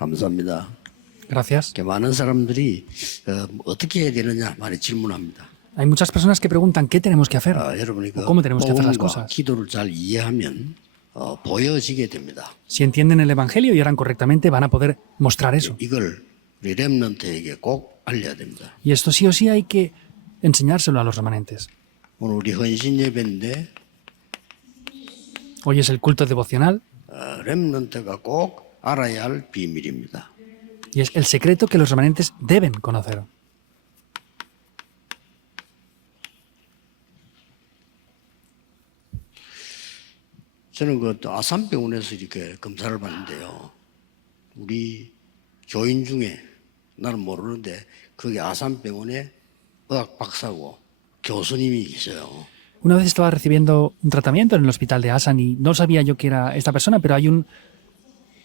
감사합니다. Gracias. 이렇게 많은 사람들이 어떻게 해야 되느냐 많이 질문합니다. Hay muchas personas que preguntan qué tenemos que hacer 여러분이 o cómo tenemos que hacer las 복음과 cosas. 기도를 잘 이해하면 보여지게 됩니다. Si entienden el Evangelio y oran correctamente, van a poder mostrar eso. 이걸 우리 렘넌트에게 꼭 알려야 됩니다. Y esto sí o sí hay que enseñárselo a los remanentes. 오늘 우리 헌신 예배인데 Hoy es el culto devocional 렘넌트가 꼭 알아야 할 비밀입니다. y es el secreto que los remanentes deben conocer. 저는 그 아산병원에서 이렇게 검사를 받는데요. 우리 교인 중에 나는 모르는데 그게 아산병원의 의학 박사고 교수님이 계셔요. Una vez estaba recibiendo un tratamiento en el hospital de Asan y no sabía yo que era esta persona, pero hay un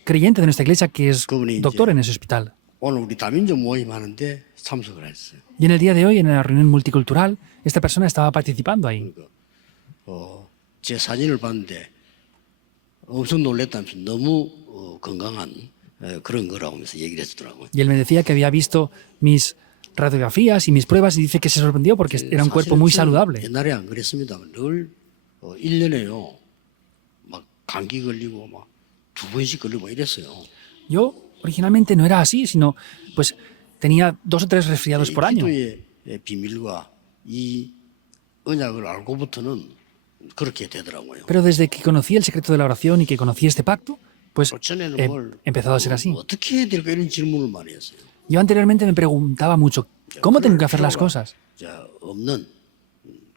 creyente de nuestra iglesia que es doctor en ese hospital. 오늘 우리 다민족 모임 하는데 참석을 했어요. Y en el día de hoy, en la reunión multicultural, esta persona estaba participando ahí. 제 사진을 봤는데 엄청 놀랬다면서 너무 건강한 그런 거라고 하면서 얘기를 했더라고요. Y él me decía que había visto mis radiografías y mis pruebas y dice que se sorprendió porque era un cuerpo muy saludable. 옛날에 안 그랬습니다만 늘 1년에요. 막 감기 걸리고 막 2번씩 걸리고 이랬어요. Yo originalmente no era así, sino pues tenía 2 o 3 resfriados por año. 기도의 비밀과 이 언약을 알고부터는 그렇게 되더라고요. Pero desde que conocí el secreto de la oración y que conocí este pacto, pues 전에는 he 뭘 empezado a ser así. 어떻게 해야 될까 이런 질문을 많이 했어요. Yo anteriormente me preguntaba mucho, ¿cómo tengo que hacer las cosas? 없는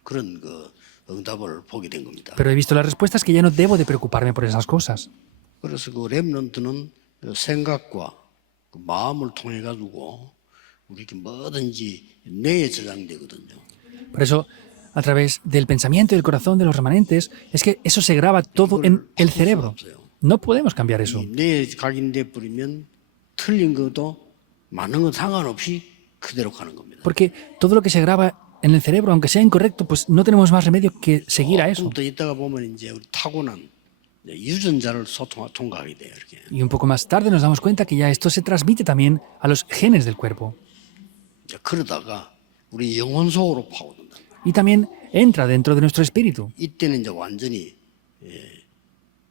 그런 그 응답을 보게 된 겁니다. Pero he visto las respuestas que ya no debo de preocuparme por esas cosas. 그래서 그 렘넌트는 생각과 그 마음을 통해 가지고 우리에게 뭐든지 뇌에 저장되거든요. Por eso, a través del pensamiento y el corazón de los remanentes, es que eso se graba todo en el cerebro. No podemos cambiar eso. 뇌에 각인돼 버리면 틀린 것도 많은 건 상관없이 그대로 가는 겁니다. Porque todo lo que se graba en el cerebro, aunque sea incorrecto, pues no tenemos más remedio que seguir a eso. 좀 더 있다가 보면 이제 우리 타고난 유전자를 통과하게 돼요. 이렇게. Y un poco más tarde nos damos cuenta que ya esto se transmite también a los genes del cuerpo. 그러다가 우리 영혼 속으로 파고든다. Y también entra dentro de nuestro espíritu. 이때는 이제 완전히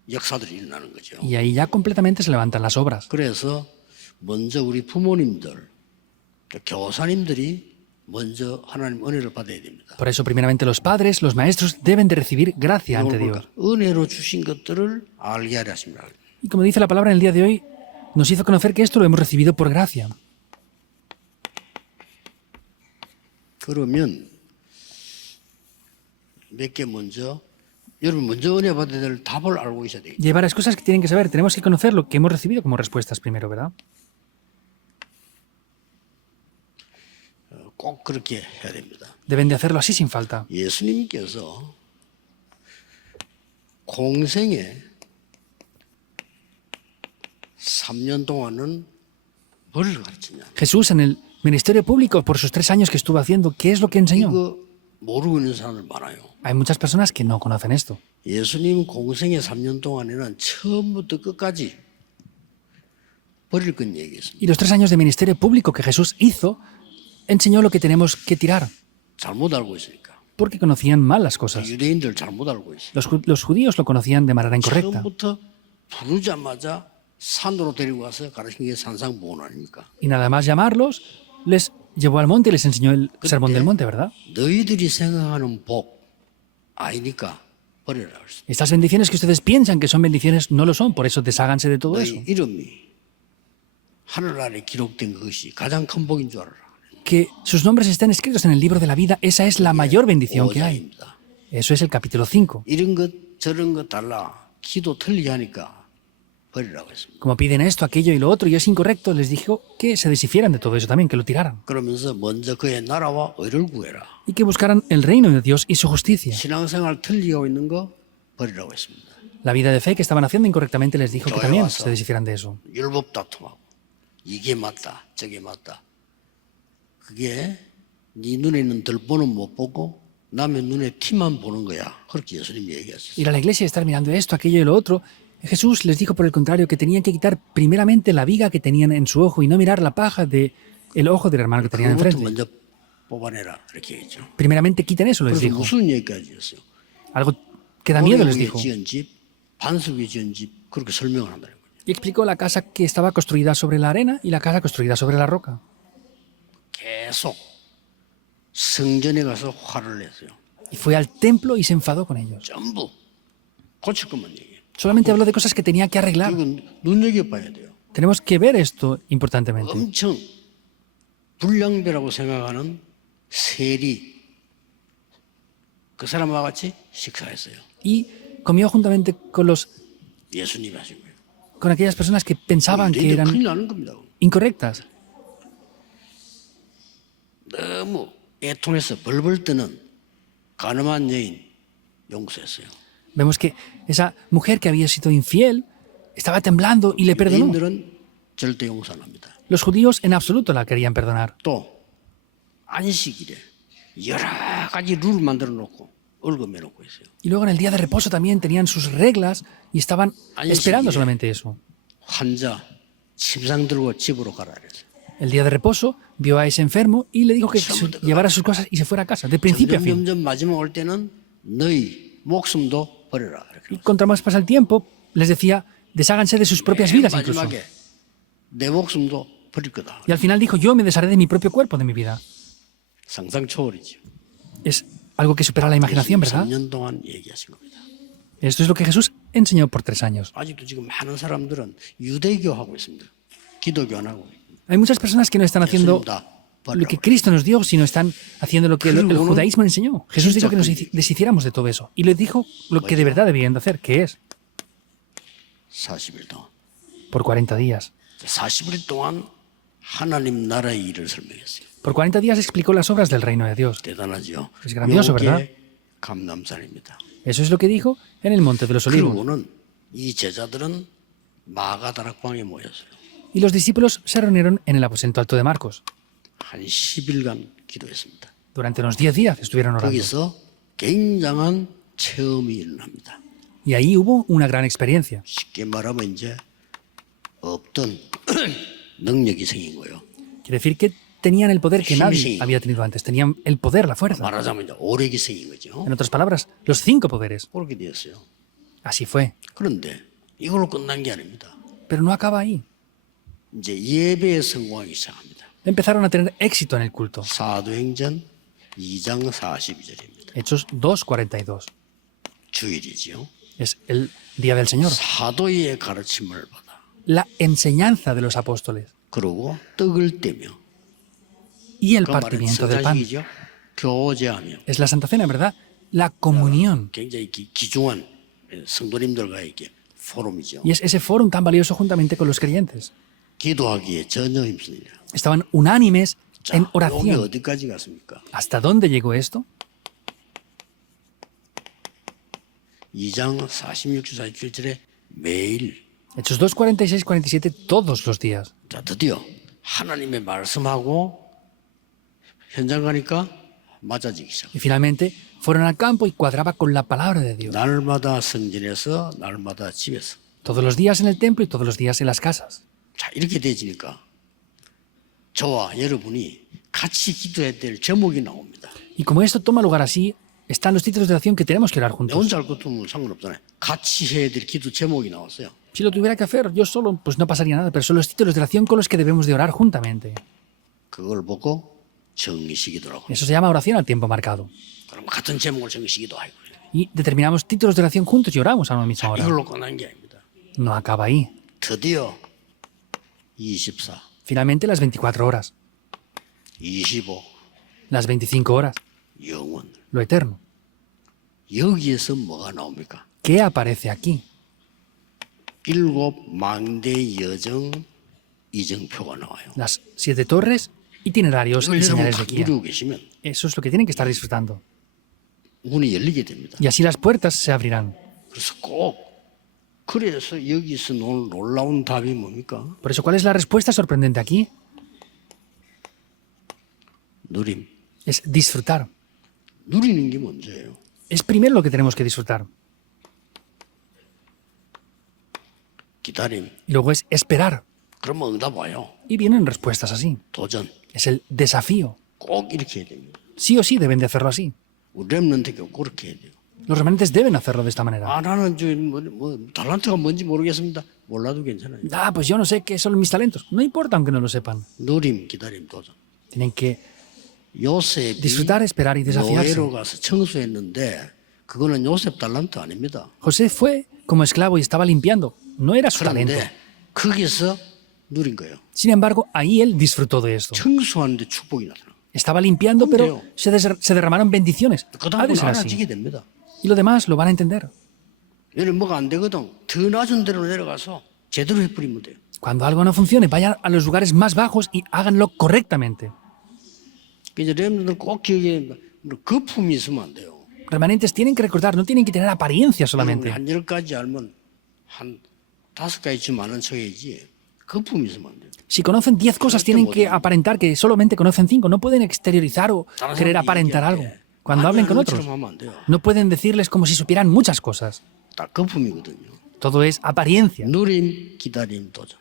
역사들이 일어나는 거죠. Y ahí ya completamente se levantan las obras. 그래서 먼저 우리 부모님들, 교사님들이 먼저 하나님 은혜를 받아야 됩니다. Por eso, primeramente, los padres, los maestros, deben de recibir gracia ante Dios. 은혜로 주신 것들을 알게 하려 하십니다. Y como dice la palabra en el día de hoy, nos hizo conocer que esto lo hemos recibido por gracia. 그러면 몇 개 먼저 여러분 먼저 은혜 받아야 될 답을 알고 있어야 되겠죠. Y hay varias cosas que tienen que saber. Tenemos que conocer lo que hemos recibido como respuestas primero, ¿verdad? 꼭 그렇게 해야 됩니다. Deben de hacerlo así sin falta. 예수님께서 공생에 3년 동안은 뭘 가르치냐? Jesús en el ministerio público, por sus 3 años que estuvo haciendo, ¿qué es lo que enseñó? 이거 모르고 있는 사람들 많아요. Hay muchas personas que no conocen esto. 예수님 공생의 3년 동안에는 처음부터 끝까지 버릴 건 얘기했습니다. Y los 3 años de ministerio público que Jesús hizo, enseñó lo que tenemos que tirar, 잘못 알고 있으니까. porque conocían mal las cosas. 유대인들 잘못 알고 있어요. Los judíos lo conocían de manera incorrecta. 처음부터 부르자마자 산으로 데리고 가서 가르친 게 산상보훈 아닙니까? Y nada más llamarlos, les llevó al monte y les enseñó el sermón del monte, ¿verdad? 너희들이 생각하는 복 아니니까 버려라 그랬어요. Estas bendiciones que ustedes piensan que son bendiciones no lo son, por eso desháganse de todo eso. 너희 이름이 하늘 아래 기록된 것이 가장 큰 복인 줄 알아라. Que sus nombres estén escritos en el libro de la vida, esa es la mayor bendición que hay. 5장입니다. Eso es el capítulo 5. 이런 것 저런 것 달라 기도 틀리게 하니까 버리라고 했습니다. Como piden esto, aquello y lo otro y es incorrecto, les dijo que se deshicieran de todo eso también, que lo tiraran. 그러면서 먼저 그의 나라와 의를 구해라. Y que buscaran el reino de Dios y su justicia. 신앙생활 틀리게 하고 있는 거 버리라고 했습니다. La vida de fe que estaban haciendo incorrectamente les dijo que también se deshicieran de eso. 율법 다툼하고 이게 맞다 저게 맞다. 그게 네 눈에 있는 들보는 못 보고 남의 눈에 티만 보는 거야. 그렇게 예수님이 얘기했어요. Ir a la iglesia y estar mirando esto, aquello y lo otro, Jesús les dijo, por el contrario, que tenían que quitar primeramente la viga que tenían en su ojo y no mirar la paja del ojo del hermano que tenían 그것부터 enfrente. 먼저 뽑아내라 이렇게 했죠. Primeramente quiten eso, les 그래서 dijo. 무슨 얘기까지 했어요? Algo que da miedo, les 모래위에 dijo. 지은 집, 반석 위에 지은 집 그렇게 설명을 한다는 거예요. Y explicó la casa que estaba construida sobre la arena y la casa construida sobre la roca. 계속 성전에 가서 화를 냈어요. Y fue al templo y se enfadó con ellos. 전부 고칠 것만 얘기해요. Solamente habló de cosas que tenía que arreglar. 이건 눈여겨봐야 돼요. Tenemos que ver esto importantemente. 엄청 불량배라고 생각하는 세리 그 사람과 같이 식사했어요. Y comió juntamente con 예수님이 하신 거예요. con aquellas personas que pensaban que 이제 eran 큰일 나는 겁니다. incorrectas. 너무 애통해서 벌벌 뜨는 가늠한 여인 용서했어요. Vemos que esa mujer que había sido infiel estaba temblando y le perdonó. 유대인들은 절대 용서 안 합니다. Los judíos en absoluto la querían perdonar. 또 안식일에 여러 가지 룰을 만들어 놓고 얽어매 놓고 있어요. Y luego en el día de reposo también tenían sus reglas y estaban esperando solamente eso. 환자 침상 들고 집으로 가라 그랬어요. El día de reposo vio a ese enfermo y le dijo que llevara sus cosas y se fuera a casa, de principio a fin. 점점 마지막 올 때는 너희 목숨도 버려라. Y contra más pasa el tiempo, les decía, desháganse de sus propias vidas incluso. 마지막에 내 목숨도 버릴 거다. Y al final dijo, yo me desharé de mi propio cuerpo, de mi vida. 상상 초월이죠. Es algo que supera la imaginación, ¿verdad? 3년 동안 얘기하신 겁니다. Esto es lo que Jesús enseñó por 3 años. 아직도 지금 많은 사람들은 유대교 하고 있습니다. 기독교 안 하고. Hay muchas personas que no están haciendo 예수님 다 lo que 버리라고. Cristo nos dio, sino están haciendo lo que el judaísmo enseñó. Jesús dijo que nos deshiciéramos de todo eso. Y les dijo lo que de verdad debían de hacer, que es 40일 동안. por 40 días. 40일 동안 하나님 나라의 일을 설명했어요. Por 40 días explicó las obras del reino de Dios. 대단하죠. Es grandioso, ¿verdad? 요게 감남산입니다. Eso es lo que dijo en el Monte de los Olivos. 그러고는 이 제자들은 마가다락방에 모였어요. Y los discípulos se reunieron en el aposento alto de Marcos. 한 10일간 기도했습니다. Durante unos 10 días estuvieron orando. 거기서 굉장한 체험이 일어납니다. Y ahí hubo una gran experiencia. 쉽게 말하면 이제 없던 능력이 생긴 거예요. Quiere decir que tenían el poder que nadie había tenido antes. Tenían el poder, la fuerza. 말하자면 이제 오력이 생긴 거죠. En otras palabras, los 5 poderes. 그렇게 되었어요. Así fue. 그런데 이걸로 끝난 게 아닙니다. Pero no acaba ahí. 이제 예배에 성공하기 시작합니다. Empezaron a tener éxito en el culto. 사도행전 2장 42절입니다. Hechos 2:42. 주일이지요. Es el día del Señor. 사도의 가르침을 받아. La enseñanza de los apóstoles. 그러고 떡을 떼며 Y el 그 말은 partimiento del pan. 성찬식이죠. 교제하며 Es la Santa Cena, ¿verdad? La comunión. 굉장히 귀중한 성도님들과 이렇게 포럼이죠. Y es ese fórum tan valioso juntamente con los creyentes. 기도하기에 전혀 힘쓰니라. Estaban unánimes en 여기 oración. 어디까지 갔습니까? ¿Hasta dónde llegó esto? 2장 46절 47절에 매일 Hechos 2, 46, 47, todos los días. 자 드디어 하나님의 말씀하고 현장 가니까 맞아지기 시작. Y finalmente fueron al campo y cuadraba con la palabra de Dios. 날마다 성전에서 날마다 집에서. Todos los días en el templo y todos los días en las casas. 자 이렇게 되지니까 저와 여러분이 같이 기도해야 될 제목이 나옵니다. Y como esto toma lugar así, están los títulos de oración que tenemos que orar 내 juntos. 혼자 할 것도 상관없잖아요. 같이 해야 될 기도 제목이 나왔어요. Si lo tuviera que hacer yo solo, pues no pasaría nada, pero son los títulos de oración con los que debemos de orar juntamente. 그걸 보고 정의시기도라고. Eso se llama oración al tiempo marcado. 그럼 같은 제목을 정의시기도 하고. Y determinamos títulos de oración juntos y oramos a la misma hora. 이걸로 끝난 게 아닙니다. No acaba ahí. 드디어 24, Finalmente las 24 horas, 25, las 25 horas, 영원. lo eterno. 여기에서 뭐가 나옵니까? ¿Qué aparece aquí? 7 망대 여정 이정표가 나와요. Las 7 torres, itinerarios 이걸 y 여러분 señales de 딱 guía. 누리고 계시면 Eso es lo que tienen que estar disfrutando. 문이 열리게 됩니다. Y así las puertas se abrirán. 그래서 꼭 그래서 여기서 놀라운 답이 뭡니까? Por eso, ¿cuál es la respuesta sorprendente aquí? 누림. Es disfrutar. 누리는 게 먼저예요. Es primero lo que tenemos que disfrutar. 기다림. Y luego es esperar. 그러면 응답 와요. Y vienen respuestas así. 도전. Es el desafío. 꼭 이렇게 해야 됩니다. Sí o sí deben de hacerlo así. 우리 렘넌트 교회 그렇게 해야 돼요. Los remanentes deben hacerlo de esta manera. 아, 나는 달란트가 뭔지 모르겠습니다. 몰라도 괜찮아요. Ah, pues yo no sé qué son mis talentos. No importa aunque no lo sepan. 누림, 기다림, 도전. Tienen que 요셉이 disfrutar, esperar y desafiarse. 노예로 가서 청소했는데 그거는 요셉 달란트 아닙니다. José fue como esclavo y estaba limpiando. No era su talento. 그런데 거기서 누린 거예요. Sin embargo, ahí él disfrutó de esto. 청소하는데 축복이 나타나. Estaba limpiando, pero se derramaron bendiciones. 그 Ha de 다음은 ser así. 알아지게 됩니다. Y lo demás lo van a entender. 얘는 뭐가 안 되거든. 더 낮은 데로 내려가서 제대로 해버리면 돼요. Cuando algo no funcione, vayan a los lugares más bajos y háganlo correctamente. 그래서 렘들은 꼭 기억해. 거품이 있으면 안 돼요. Remanentes tienen que recordar, no tienen que tener apariencia solamente. 한 10가지 알면 한 5가지쯤 아는 척해야지. 거품이 있으면 안 돼요. Si conocen 10 cosas, tienen que aparentar que solamente conocen 5. No pueden exteriorizar o querer aparentar algo. Cuando hablen con otros, no pueden decirles como si supieran muchas cosas. 다 거품이거든요. Todo es apariencia. 누림, 기다림, 도전.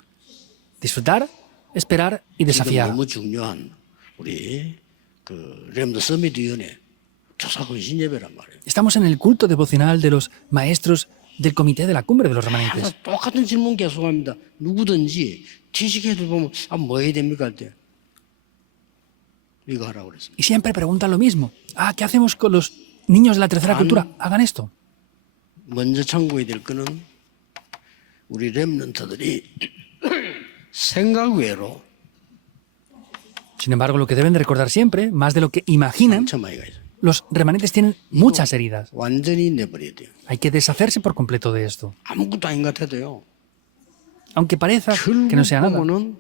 Disfrutar, esperar y 지금 desafiar. 너무 중요한 우리 그 렘더 서밋 위원회 조사 헌신 예배란 말이에요. Estamos en el culto devocional de los maestros del comité de la cumbre de los remanentes. 항상 똑같은 질문 계속합니다. 누구든지 티식해도 보면 뭐 해야 됩니까 할 때 이거 하라고 그랬습니다. Y siempre preguntan lo mismo. Ah, ¿qué hacemos con los niños de la tercera cultura? Hagan esto. 먼저 참고해야 될 거는 우리 렘넌트들이 생각 외로 Sin embargo, lo que deben de recordar siempre, más de lo que imaginan, 상처마이가 있어요. los remanentes tienen muchas heridas. 완전히 내버려야 돼요. Hay que deshacerse por completo de esto. 아무것도 아닌 것 같아도요. Aunque parezca que no 결국 sea nada. 보면은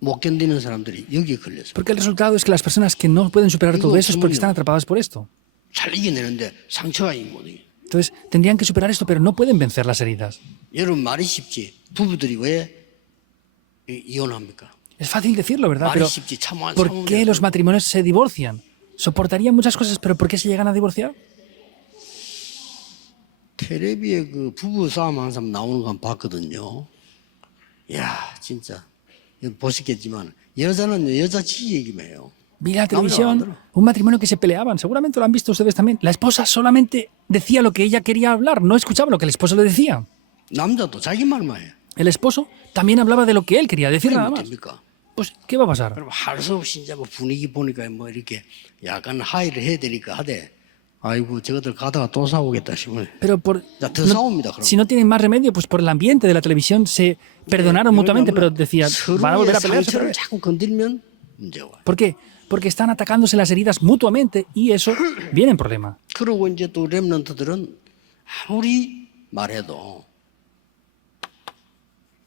못 견디는 사람들이 여기에 걸려서 Porque el resultado es que las personas que no pueden superar todo eso es porque están atrapadas por esto. 잘 이겨내는데 상처가 못 이겨. Entonces, tendrían que superar esto, pero no pueden vencer las heridas. 여러분 말이 쉽지. 부부들이 왜 이혼합니까? Es fácil decirlo, ¿verdad? 말이 Pero 쉽지. 참아. ¿por qué los matrimonios se divorcian? Soportarían muchas cosas, pero ¿por qué se llegan a divorciar? 텔레비에 그 부부 싸움 항상 나오는 거 봤거든요. 야 진짜 이거 보시겠지만 여자는 여자 지 얘기만 해요. Vi la televisión, un matrimonio que se peleaban, seguramente lo han visto ustedes también. La esposa solamente decía lo que ella quería hablar, no escuchaba lo que el esposo le decía. 남자도 자기 말만 해. El esposo también hablaba de lo que él quería decir nada más. 됩니까? Pues, ¿qué va a pasar? 그럼 할 수 없이 이제 뭐 분위기 보니까 뭐 이렇게 약간 하이를 해야 되니까 하되 아이고 저것들 가다가 또 싸우겠다 싶으면 Pero por, 자, 더 싸웁니다. 그럼. si no tienen más remedio, pues por el ambiente de la televisión se perdonaron mutuamente, pero decían, van a volver a 서로의 pelearse. 상처를 자꾸 건드리면 문제가 와요. ¿Por qué? Porque están atacándose las heridas mutuamente y eso viene en problema. 그러고 이제 또 렘넌트들은 아무리 말해도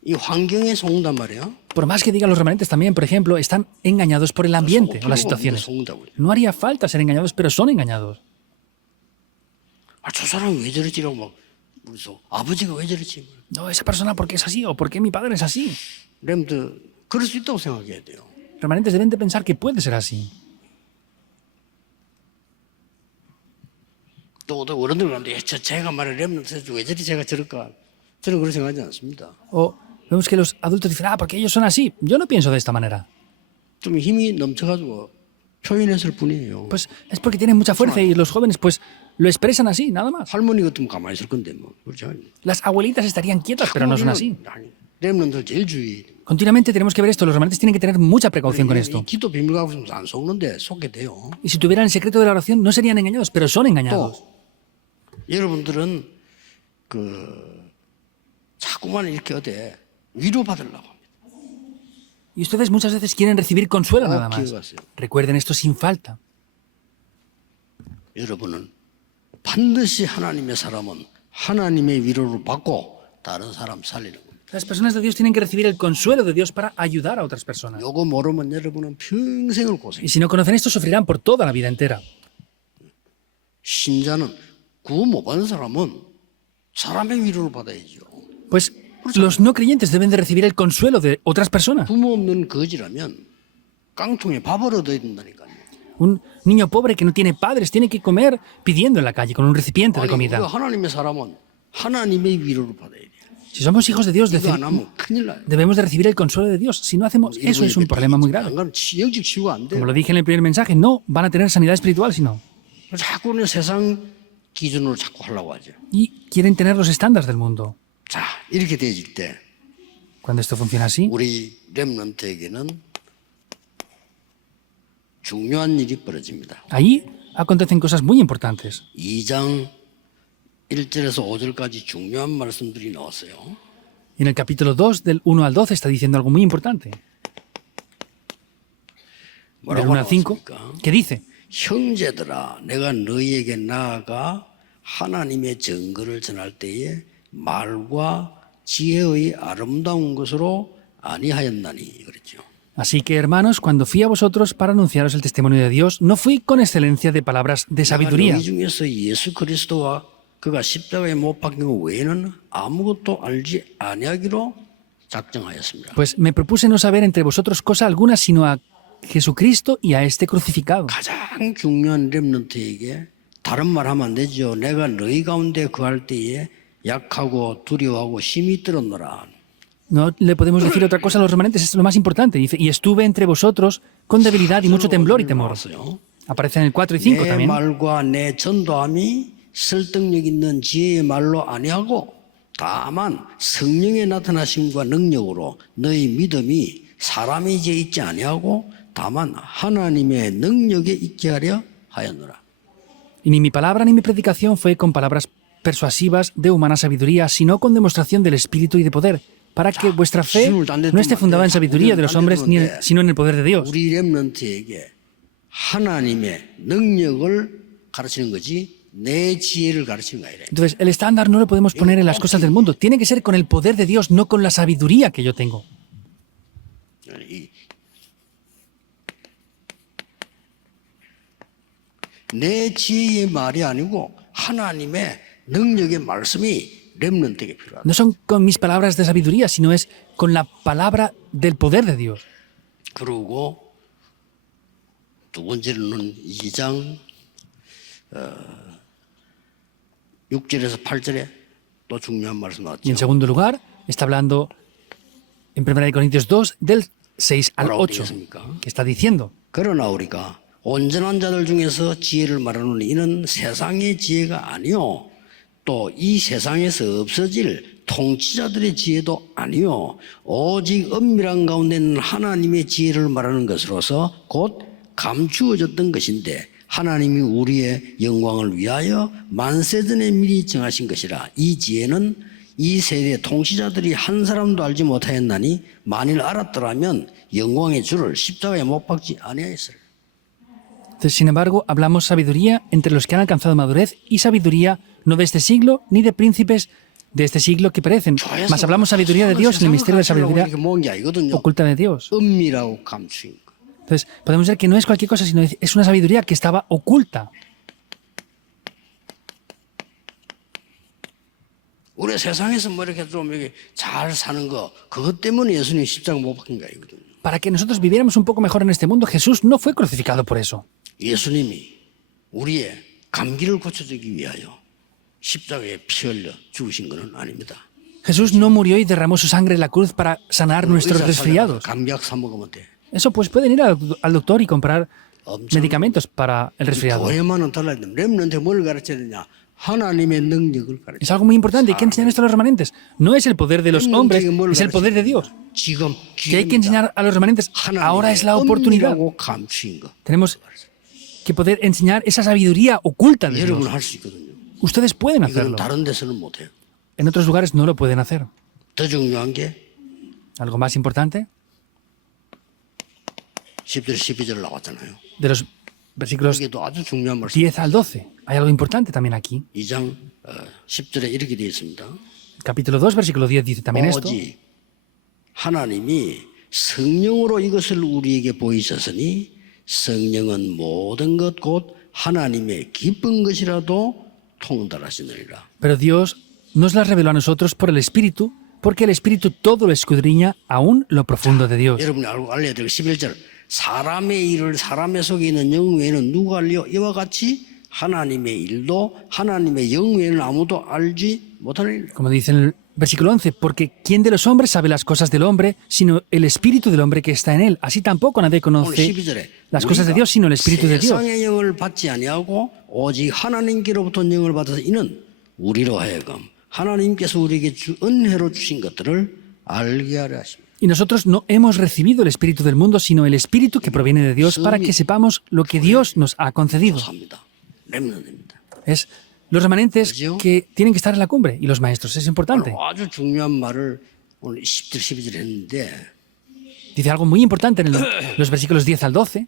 이 환경에 속는단 말이에요. Por más que digan los remanentes también, por ejemplo, están engañados por el ambiente o las situaciones. 속는다고요. No haría falta ser engañados, pero son engañados. 아, 저 사람이 왜 저러지라고 막 그래서 아버지가 왜 저러지? No, esa persona, ¿por qué es así? ¿O por qué mi padre es así? 렘드 그럴 수 있다고 생각해야 돼요. Remanentes deben de pensar que puede ser así. 또 어른들 가는데 제가 말해 렘드 왜 저리 제가 저럴까? 저는 그렇게 생각하지 않습니다. O vemos que los adultos dicen, ah, porque ellos son así. Yo no pienso de esta manera. 좀 힘이 넘쳐가지고 표현했을 뿐이에요. Pues es porque tienen mucha fuerza y los jóvenes pues lo expresan así, nada más. 할머니 같으면 가만히 있을 건데 뭐 그렇죠? Las abuelitas estarían quietas, pero no son así. 아니, 렘넌트 제일 주의. Continuamente tenemos que ver esto. Los remanentes tienen que tener mucha precaución con 이 esto. 기도 비밀 가고 있으면 안 속는데 속게 돼요. Y si tuvieran el secreto de la oración, no serían engañados, pero son engañados. 또 여러분들은 그 자꾸만 이렇게 어때 위로 받으려고 합니다. Y ustedes muchas veces quieren recibir consuelo nada más. 기억하세요. Recuerden esto sin falta. 여러분은 반드시 하나님의 사람은 하나님의 위로를 받고 다른 사람 살리는 겁니다. Las personas de Dios tienen que recibir el consuelo de Dios para ayudar a otras personas. 요거 모르면 여러분은 평생을 고생. Y si no conocen esto, sufrirán por toda la vida entera. 신자는 구원 못 받은 사람은 사람의 위로를 받아야죠. Pues los no creyentes deben de recibir el consuelo de otras personas. 부모 없는 거지라면 깡통에 밥을 얻어야 된다니까요. Un niño pobre que no tiene padres tiene que comer pidiendo en la calle con un recipiente de 아니, comida. 하나님의 사람은 하나님의 위로를 받아야 돼요. Si somos hijos de Dios, 이거 안 하면 큰일 나요. debemos de recibir el consuelo de Dios. Si no hacemos eso, es un problema muy grave. 안 가면 영적 치유가 안 돼요. Como lo dije en el primer mensaje, no van a tener sanidad espiritual, sino. 자꾸는 세상 기준으로 자꾸 하려고 하죠. Y quieren tener los estándares del mundo. 자, 이렇게 되질 때 Cuando esto funciona así, 우리 렘넌트에게는 중요한 일이 벌어집니다. ahí acontecen cosas muy importantes. 2장 1절에서 5절까지 중요한 말씀들이 나왔어요. Y en el capítulo 2, del 1 al 12, está diciendo algo muy importante. Del 1 al 5, que dice: 형제들아, 내가 너희에게 나아가 하나님의 증거를 전할 때에 말과 지혜의 아름다운 것으로 아니하였나니 그랬죠. Así que, hermanos, cuando fui a vosotros para anunciaros el testimonio de Dios, no fui con excelencia de palabras de sabiduría. 너희 중에서 예수 그리스도와 그가 십자가에 못 박힌 것 외에는 아무것도 알지 아니하기로 작정하였습니다. Pues me propuse no saber entre vosotros cosa alguna, sino a Jesucristo y a este crucificado. 가장 중요한 렘넌트에게 다른 말 하면 안 되죠. 내가 너희 가운데 거할 때에 약하고 두려워하고 힘이 들었노라. No le podemos decir otra cosa a los remanentes, es lo más importante. Dice: y estuve entre vosotros con debilidad y mucho temblor y temor. Aparece en el 4 y 5 내 también. 말과 내 전도함이 설득력 있는 지혜의 말로 아니하고 다만 성령의 나타나심과 능력으로 너희 믿음이 사람의 지혜에 있지 아니하고 다만 하나님의 능력에 있게 하려 하였노라. Y ni mi palabra ni mi predicación fue con palabras persuasivas de humana sabiduría, sino con demostración del Espíritu y de poder, para que vuestra fe no esté fundada en sabiduría de los hombres, sino en el poder de Dios. 우리 렘넌트에게 하나님의 능력을 가르치는 거지 내 지혜를 가르치는 거 아니래. Entonces, el estándar no lo podemos poner en las cosas del mundo. Tiene que ser con el poder de Dios, no con la sabiduría que yo tengo. 내 지혜의 말이 아니고 하나님의 능력의 말씀이 렘넌트에게 필요하다. No son con mis palabras de sabiduría, sino es con la palabra del poder de Dios. 그리고 두 번째로는 2장 6절에서 8절에 또 중요한 말씀 Y 나왔죠. en segundo lugar, está hablando en 1 Corintios 2 del 6 al 8, que está diciendo: 그러나 우리가 온전한 자들 중에서 지혜를 말하노니 이는 세상의 지혜가 아니요 또 이 세상에서 없어질 통치자들의 지혜도 아니요 오직 은밀한 가운데 있는 하나님의 지혜를 말하는 것으로서 곧 감추어졌던 것인데 하나님이 우리의 영광을 위하여 만세전에 미리 정하신 것이라. 이 지혜는 이 세대 통치자들이 한 사람도 알지 못하였나니 만일 알았더라면 영광의 주를 십자가에 못 박지 아니하였을. Entonces, sin embargo, hablamos sabiduría entre los que han alcanzado madurez y sabiduría no de este siglo ni de príncipes de este siglo que perecen, mas hablamos sabiduría de Dios en el misterio de sabiduría oculta de Dios. 은밀하고 감추인 거. Entonces, podemos ver que no es cualquier cosa, sino es una sabiduría que estaba oculta. 우리 세상에서 뭐 이렇게 좀 이렇게 잘 사는 거 그것 때문에 예수님 십자가 못 박힌 거야 이거든요. Para que nosotros viviéramos un poco mejor en este mundo, Jesús no fue crucificado por eso. 예수님이 우리의 감기를 고쳐주기 위하여 십자가에 피 흘려 죽으신 것은 아닙니다. Jesús no murió y derramó su sangre en la cruz para sanar nuestros resfriados. 감기약 사 먹으면 돼. Eso pues pueden ir al doctor y comprar medicamentos para el resfriado. 교회만은 달라야 돼. 렘넌트에 뭘 가르쳐야 되냐? 하나님의 능력을 가르쳐. Es algo muy importante. Hay que enseñar esto a los remanentes. No es el poder de los hombres, es el poder de Dios. 지금 Que hay que enseñar a los remanentes. Ahora es la oportunidad. 감추인 거. Tenemos que poder enseñar esa sabiduría oculta de 여러분 Dios. 할 수 있거든요. Ustedes pueden 이건 hacerlo. 다른 데서는 못 해요. En otros lugares no lo pueden hacer. 더 중요한 게 Algo más importante, 10절 12절 나왔잖아요. de los versículos 이게 또 아주 중요한 말씀. 10 al 12. Hay algo importante también aquí. 2장 10절에 이렇게 되어 있습니다. Capítulo 2, versículo 10 dice también esto. 오직 하나님이 성령으로 이것을 우리에게 보이셨으니 성령은 모든 것 곧 하나님의 기쁜 것이라도 통달하시느니라. Pero Dios nos las reveló a nosotros por el Espíritu, porque el Espíritu todo lo escudriña, aún lo profundo de Dios. 여러분이 알아야 될 11절 사람의 일을 사람의 속에 있는 영 외에는 누가 알려 이와 같이 하나님의 일도 하나님의 영 외에는 아무도 알지 못하는 일. Como dice en el versículo 11, porque ¿quién de los hombres sabe las cosas del hombre, sino el espíritu del hombre que está en él? Así tampoco nadie 오늘 conoce 12절에 las cosas de Dios, sino el espíritu de Dios. 세상의 영을 받지 아니하고 오직 하나님께로부터 영을 받아서 이는 우리로 하여금 하나님께서 우리에게 은혜로 주신 것들을 알게 하려 하십니다. Y nosotros no hemos recibido el espíritu del mundo, sino el espíritu que proviene de Dios para que sepamos lo que Dios nos ha concedido. 합니다. 렘넌트입니다. Es los remanentes que tienen que estar en la cumbre y los maestros. Es importante. 아주 중요한 말을 오늘 10절 12절 했는데 Dice algo muy importante en los versículos 10 al 12.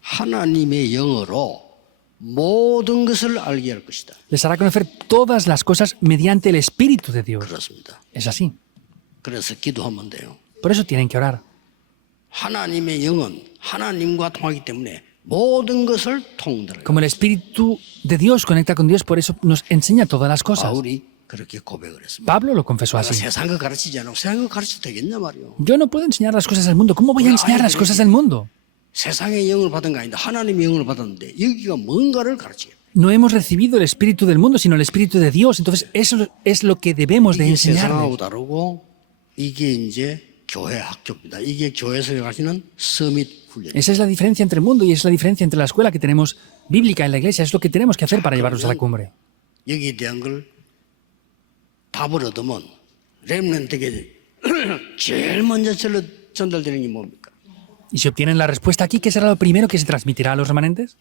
하나님의 영으로 모든 것을 알게 할 것이다. Les hará conocer todas las cosas mediante el espíritu de Dios. 그렇습니다. Es así. 그래서 기도하면 돼요. Por eso tienen que orar. 하나님의 영은 하나님과 통하기 때문에 모든 것을 통달해요. Como el espíritu de Dios conecta con Dios, por eso nos enseña todas las cosas. 바울이 그렇게 고백을 했습니다. Pablo lo confesó 내가 así. 세상 거 가르치지 않고 세상 거 가르쳐도 되겠냐 말이요. Yo no puedo enseñar las cosas del mundo. ¿Cómo voy a enseñar las cosas del mundo? 세상의 영을 받은 거 아닌데 하나님의 영을 받았는데 여기가 뭔가를 가르쳐요. No hemos recibido el espíritu del mundo, sino el espíritu de Dios. Entonces, eso es lo que debemos de 이게 세상하고 enseñarles. 다르고 이게 이제 교회 학교입니다. 이게 교회에서 가시는 서밋 훈련. Esa es la diferencia entre el mundo y es la diferencia entre la escuela que tenemos bíblica en la iglesia. Es lo que tenemos que hacer para llevarlos a la cumbre. 여기에 대한 걸 답을 얻으면 렘넌트에게 제일 먼저 전달되는 게 뭡니까? Y si obtienen la respuesta aquí, ¿qué será lo primero que se transmitirá a los remanentes?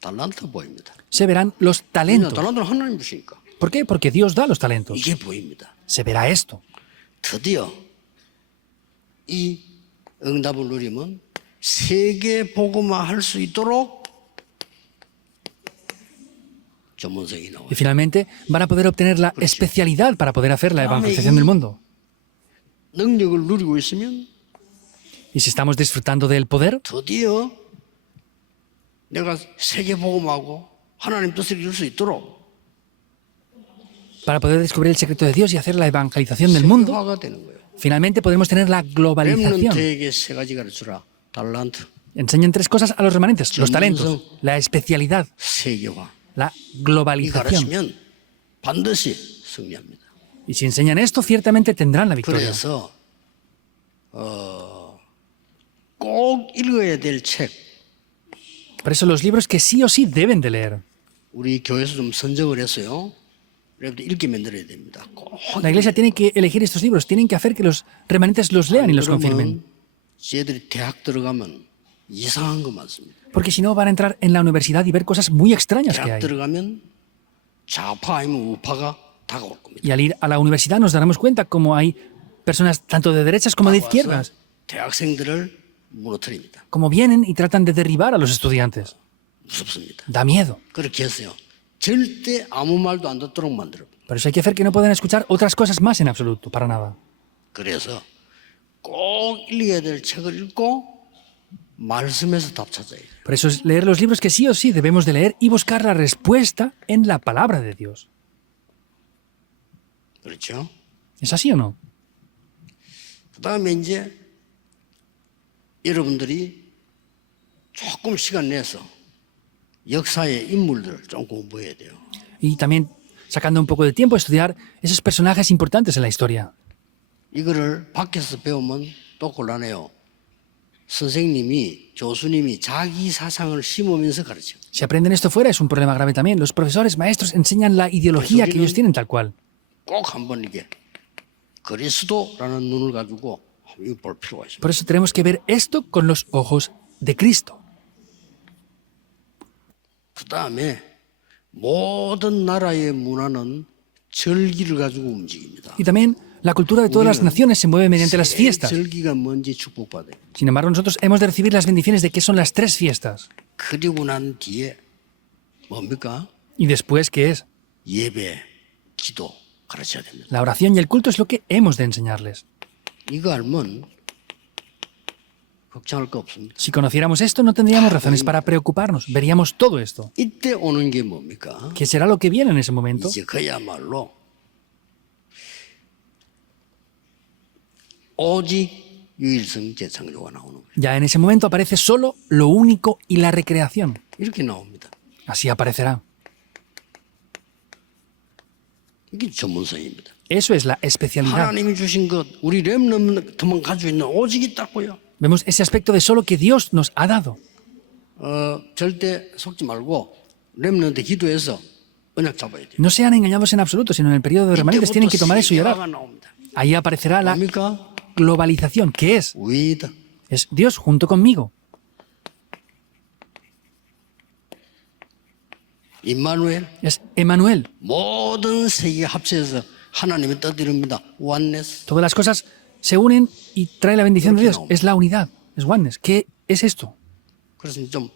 달란트 보입니다. Se verán los talentos. 달란트는 하나님 주시니까 ¿Por qué? Porque Dios da los talentos. 이게 보입니다. Se verá esto. 드디어 이 응답을 누리면 세계 복음화 할 수 있도록 전문성이 나와요. Y finalmente van a poder obtener la especialidad para poder hacer la evangelización del mundo. 능력을 누리고 있으면 Y si estamos disfrutando del poder, 드디어 내가 세계 복음하고 하나님 뜻을 이룰 수 있도록 para poder descubrir el secreto de Dios y hacer la evangelización del mundo, 세계화가 되는 거예요. finalmente podemos tener la globalización. 렘넌트에게 세 가지 가르쳐라. 달란트, Enseñan tres cosas a los remanentes: los talentos, la especialidad, 세계화. la 이 globalización. 가르치면 반드시 승리합니다. Y si enseñan esto, ciertamente tendrán la victoria. 그래서 꼭 읽어야 될 책, Por eso los libros que sí o sí deben de leer. 우리 교회에서 좀 선정을 했어요. 여러분들 읽게 만들어야 됩니다. 꼭. La iglesia tiene que elegir estos libros, tienen que hacer que los remanentes los lean y los confirmen. 쟤들이 대학 들어가면 이상한 거 많습니다. Porque si no, van a entrar en la universidad y ver cosas muy extrañas que 대학 hay. 들어가면 좌파 아니면 우파가 다가올 겁니다. Y al ir a la universidad nos daremos cuenta cómo hay personas tanto de derechas como de izquierdas, 대학생들을 무너뜨립니다. como vienen y tratan de derribar a los estudiantes. 무섭습니다. Da miedo. 그렇게 했어요. 절대 아무 말도 안 듣도록 만들어. Por eso hay que hacer que no puedan escuchar otras cosas más en absoluto, para nada. 그래서 꼭 읽어야 될 책을 읽고 말씀에서 답 찾아야 돼요. Por eso es leer los libros que sí o sí debemos de leer y buscar la respuesta en la palabra de Dios. 그렇죠? ¿Es así o no? 그다음에 이제 여러분들이 조금 시간 내서 역사의 인물들을 좀 공부해야 돼요. Y también sacando un poco de tiempo estudiar esos personajes importantes en la historia. 이거를 밖에서 배우면 또 곤란해요. 선생님이, 교수님이 자기 사상을 심으면서 가르쳐요. Si aprenden esto fuera es un problema grave también. Los profesores, maestros enseñan la ideología que ellos tienen tal cual. 꼭 한번 이게 그리스도라는 눈을 가지고 이거 볼 필요가 있습니다. Por eso tenemos que ver esto con los ojos de Cristo. 그다음에 모든 나라의 문화는 절기를 가지고 움직입니다. Y también la cultura de todas las naciones se mueve mediante las fiestas. 절기가 뭔지 축복받아요. Sin embargo, nosotros hemos de recibir las bendiciones de qué son las tres fiestas. 그리고 난 뒤에 뭡니까? Y después, ¿qué es? 예배, 기도 가르쳐야 됩니다. La oración y el culto es lo que hemos de enseñarles. 이거 알면 걱정할 거 없습니다. Si conociéramos esto, no tendríamos razones para preocuparnos. Veríamos todo esto. 이때 오는 게 뭡니까? ¿Qué será lo que viene en ese momento? 이제 그야말로 오직 유일성 재창조가 나오는 거예요. Ya en ese momento aparece solo lo único y la recreación. 이렇게 나옵니다. Así aparecerá. 이게 전문성입니다. Eso es la especialidad. 하나님이 주신 것, 우리 렘넌트만 가지고 있는 오직이 있다고요. Vemos ese aspecto de solo que Dios nos ha dado. 절대 속지 말고 렘넌트 기도해서 언약 잡아야 돼요. No sean engañados en absoluto, sino en el periodo de remanentes tienen que tomar eso y orar. 세계화가 나옵니다. Ahí aparecerá la 뭡니까? globalización, que es Dios junto conmigo. 임마누엘, Es Emmanuel. 모든 세계가 합쳐서 하나님의 뜻 이룹니다. oneness. Todas las cosas se unen y trae la bendición de Dios. Es la unidad, es oneness. ¿Qué es esto? 그래서 좀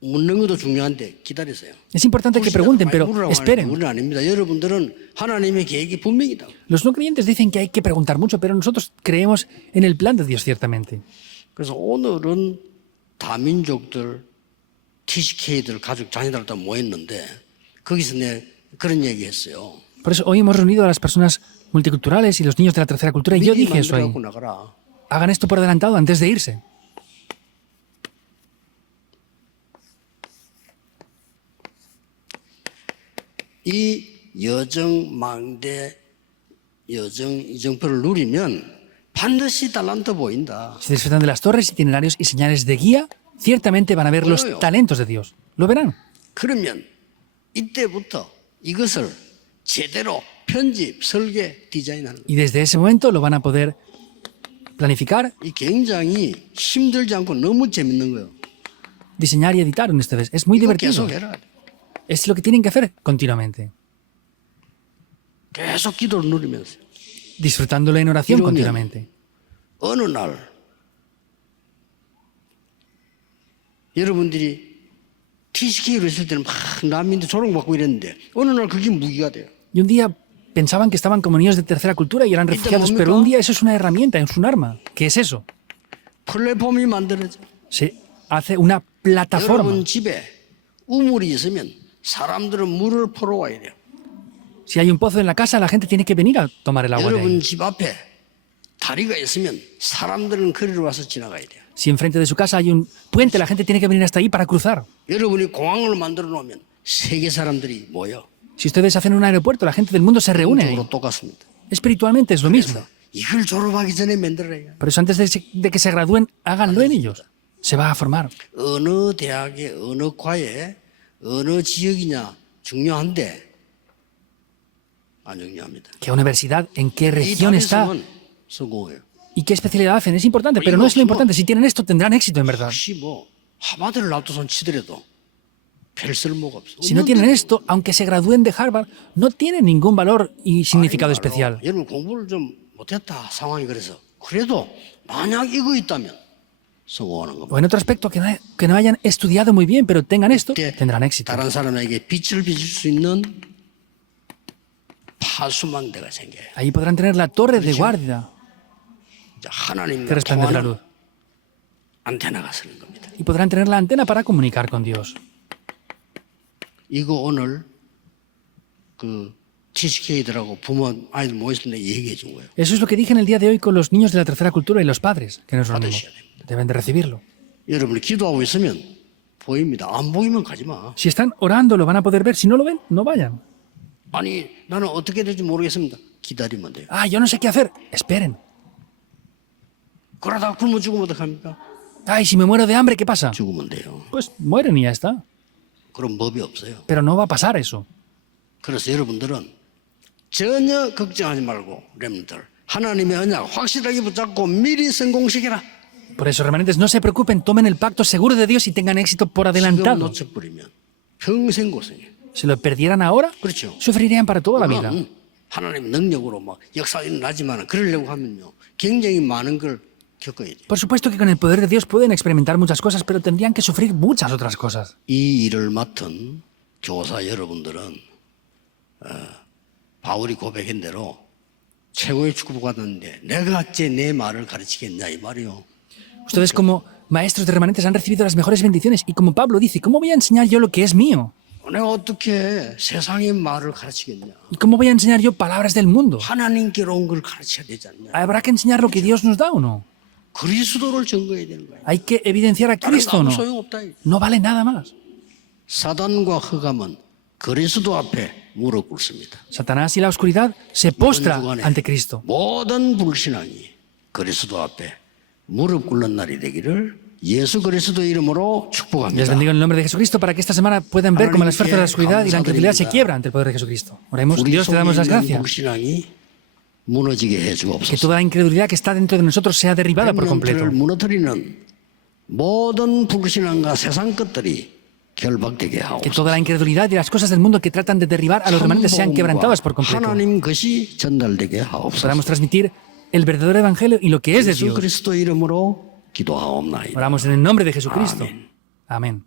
묻는 것도 중요한데 기다리세요. Es importante que pregunten, pero esperen. 우리는 아닙니다. 여러분들은 하나님의 계획이 분명이다. Los no creyentes dicen que hay que preguntar mucho, pero nosotros creemos en el plan de Dios, ciertamente. 그래서 오늘은 다민족들, TCK들 가족 자녀들 다 모였는데 거기서 내 그런 얘기했어요. Por eso hoy hemos reunido a las personas multiculturales y los niños de la tercera cultura, y yo 미리 dije eso ahí. 만들어갖고 나가라. Hagan esto por adelantado antes de irse. 이 여정망대 이정표를 누리면 반드시 달란트 보인다. Si disfrutan de las torres, itinerarios y señales de guía, ciertamente van a ver los talentos de Dios. Lo verán. 그러면 이때부터 이것을 제대로 편집, 설계, 디자인하는 Y desde ese momento lo van a poder planificar, 이 굉장히 힘들지 않고 너무 재밌는 거예요. diseñar y editar en esta vez. Es muy 이거 divertido. 계속 해라. Es lo que tienen que hacer continuamente. 계속 기도를 누리면서 Disfrutándolo en oración 이러면 continuamente. 어느 날 여러분들이 TCK로 있을 때는 막 난민들 조롱받고 이랬는데 어느 날 그게 무기가 돼요. Y un día pensaban que estaban como niños de tercera cultura y eran refugiados, pero un día eso es una herramienta, es un arma. ¿Qué es eso? 플랫폼이 만들어져. Se hace una plataforma. 여러분 집에 우물이 있으면 사람들은 물을 퍼러 와야 돼요. Si hay un pozo en la casa, la gente tiene que venir a tomar el agua de 여러분 ahí. 집 앞에 다리가 있으면 사람들은 거리로 와서 지나가야 돼요. Si enfrente de su casa hay un puente, la gente tiene que venir hasta ahí para cruzar. 여러분이 공항을 만들어 놓으면 세계 사람들이 모여. Si ustedes hacen un aeropuerto, la gente del mundo se reúne ahí. 영적으로 똑같습니다. Espiritualmente es lo mismo. 이걸 졸업하기 전에 만들어야. Por eso antes de que se gradúen, háganlo en ellos. Se va a formar. 어느 대학에 어느 과에 어느 지역이냐 중요한데 안 중요합니다. ¿Qué universidad, en qué 이 región 답이 está 있으면 성공해요. y qué especialidad hacen? Es importante, pero no es lo importante. Si tienen esto, tendrán éxito en verdad. 혹시 뭐 하버드를 놔둬서 치더라도 별 쓸모가 없어. Si no tienen esto, aunque se gradúen de Harvard, no tienen ningún valor y significado especial. 여러분 공부를 좀 못했다 상황이 그래서 그래도 만약 이거 있다면 성공하는 겁니다. O en otro aspecto, que no hayan estudiado muy bien, pero tengan esto, 그때 tendrán éxito. 다른 사람에게 빛을 비출 수 있는 파수망대가 생겨요. Ahí podrán tener la torre de guardia que 하나님과 resplandece la 통하는 luz. 안테나가 서는 겁니다. Y podrán tener la antena para comunicar con Dios. 이거 오늘 그 TCK들하고 부모 아이들 모였을 때 얘기해 준 거예요. Eso es lo que dije en el día de hoy con los niños de la tercera cultura y los padres que nos reunimos. 받으셔야 됩니다. Deben de recibirlo. 여러분이 기도하고 있으면 보입니다. 안 보이면 가지 마. Si están orando, lo van a poder ver. Si no lo ven, no vayan. 아니 나는 어떻게 될지 모르겠습니다. 기다리면 돼요. Ah, yo no sé qué hacer. Esperen. 그러다가 굶어 죽으면 어떡합니까? Ay, si me muero de hambre, ¿qué pasa? 죽으면 돼요. Pues mueren y ya está. 그런 법이 없어요. Pero no va a pasar eso. 그래서 여러분들은 전혀 걱정하지 말고 렘들 하나님의 언약 확실하게 붙잡고 미리 성공시켜라. Por eso, remanentes, no se preocupen, tomen el pacto seguro de Dios y tengan éxito por 지금 adelantado. 놓쳐버리면 평생 고생해. Si lo perdieran ahora, 그렇죠. sufrirían para toda la vida. 하나님 능력으로 막 역사가 일어나지만 그러려고 하면요 굉장히 많은 걸 겪어야 돼요. Por supuesto que con el poder de Dios pueden experimentar muchas cosas, pero tendrían que sufrir muchas otras cosas. 이 일을 맡은 교사 여러분들은 바울이 고백한 대로 최고의 축복을 받았는데 내가 어째 내 말을 가르치겠냐 이 말이요. Ustedes como maestros de remanentes han recibido las mejores bendiciones y como Pablo dice, ¿cómo voy a enseñar yo lo que es mío? 내가 어떻게 세상의 말을 가르치겠냐. ¿Y cómo voy a enseñar yo palabras del mundo? 하나님께로 온 걸 가르쳐야 되지 않냐. ¿Habrá que enseñar lo que Dios nos da o no? 그리스도를 증거해야 되는 거야. ¿Hay que evidenciar a 다른 거 Cristo o 아무 no? 소용없다. No vale nada más. 사단과 흑암은 그리스도 앞에 무릎 꿇습니다. Satanás y la oscuridad se postra ante Cristo. 모든 불신앙이 그리스도 앞에 무릎 꿇는 날이 되기를 예수 그리스도 이름으로 Les 축복합니다. bendigo en el nombre de Jesucristo para que esta semana puedan ver cómo las fuerzas de la oscuridad y la incredulidad se quiebran ante el poder de Jesucristo. Oremos. 우리 Dios, te 속에 damos las 있는 gracias. 불신앙이 무너지게 Que 해주옵소서. toda la incredulidad que está dentro de nosotros sea derribada por completo. 렘넌트를 무너뜨리는 모든 불신앙과 세상 것들이 결박되게 Que 하옵소서. toda la incredulidad y las cosas del mundo que tratan de derribar a los remanentes sean quebrantadas por completo. 하나님 것이 전달되게 하옵소서. Podamos transmitir el verdadero evangelio y lo que es de 예수 Dios. 그리스도 이름으로 기도하옵나이다. Oramos en el nombre de Jesucristo. Amén.